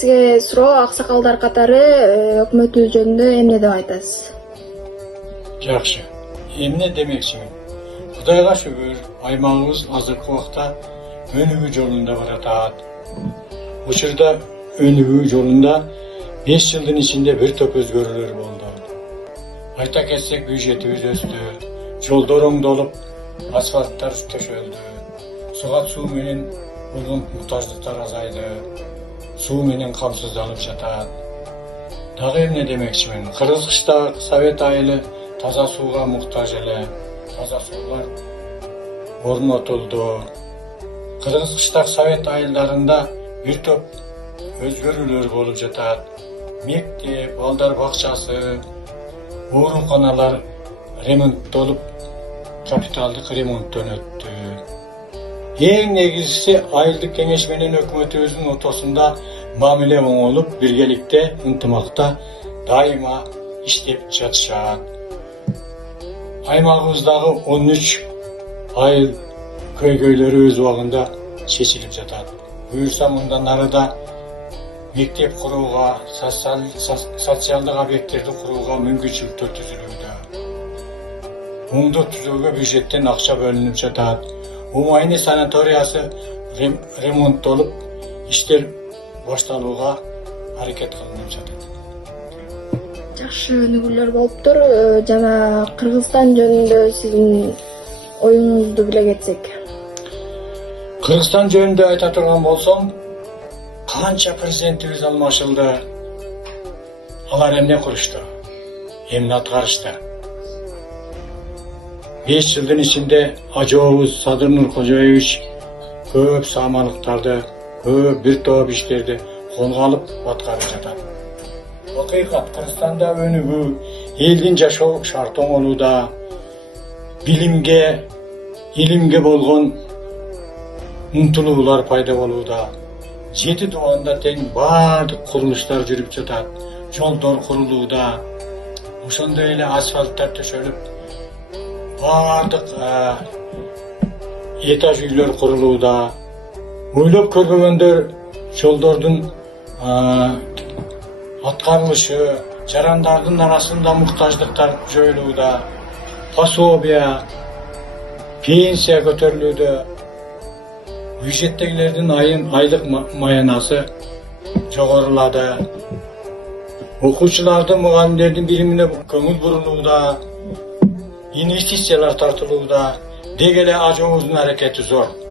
Сизге суроо, аксакалдар катары өкмөтүбүз жөнүндө эмне деп айтасыз? Жакшы. Эмне демекчимин? Кудайга шүгүр, аймагыбыз азыркы убакта өнүгүү жолунда баратат. Учурда өнүгүү жолунда 5 жылдын ичинде бир топ өзгөрүүлөр болду. Айта кетсек, бюджетибиз өстү, жолдор оңдолуп, асфальттар төшөлдү, суга суу менен болгон муктаждыктар азайды, суу менен камсызданып жатат. Дагы эмне демекчимин? Кыргызстан Совет айылы таза сууга муктаж эле, таза суулар орнотулду. Кыргызстан Совет айылдарында бир топ өзгөрүүлөр болуп жатат. Мектеп, балдар бакчасы, ооруканалар ремонттолуп, капиталдык ремонттон өттү. Эң негизгиси айылдык кеңеш менен өкмөтүбүздүн ортосунда мамиле оңолуп, биргеликте, ынтымакта дайыма иштеп жатышат. Аймагыбыздагы 13 айыл көйгөйлөрү өз убагында чечилип жатат. Буюрса мындан арыда мектеп курууга, социалдык объекттерди курууга мүмкүнчүлүктөр түзүлүүдө. Оңдоо түзүүгө бюджеттен акча бөлүнүп жатат. Умайны санаториясы ремонттолуп, иштер башталууга аракет кылынып жатат. Жакшы өнүгүүлөр болуптур. Жана Кыргызстан жөнүндө сиздин оюңузду биле кетсек. Кыргызстан жөнүндө айта турган болсом, канча президентибиз алмашылды. Алар эмне кылышты? Эмне аткарышты? 5 жылдын ичинде ажообуз Садыр Нуркожоевич көп саамалыктарды, көп бир топ иштерди колго алып аткарып жатат. Акыйкат, Кыргызстанда өнүгүү, элдин жашоо шарты оңолууда, билимге, илимге болгон умтулуулар пайда болууда. 7 дубанда тең баардык курулуштар жүрүп жатат. Жолдор курулууда. Ошондой эле асфальттар төшөлүп, баардык этаж үйлөр курулууда. Ойлоп көрбөгөндөр жолдордун аткарылышы, жарандардын арасында муктаждыктар жоюлууда. Пособия, пенсия көтөрүлүүдө. Бюджеттегилердин айлык маянасы жогорулады. Окуучулардын, мугалимдердин билимине көңүл бурулууда. Инвестициялар тартылууда. Деги эле ажообуздун аракети зор.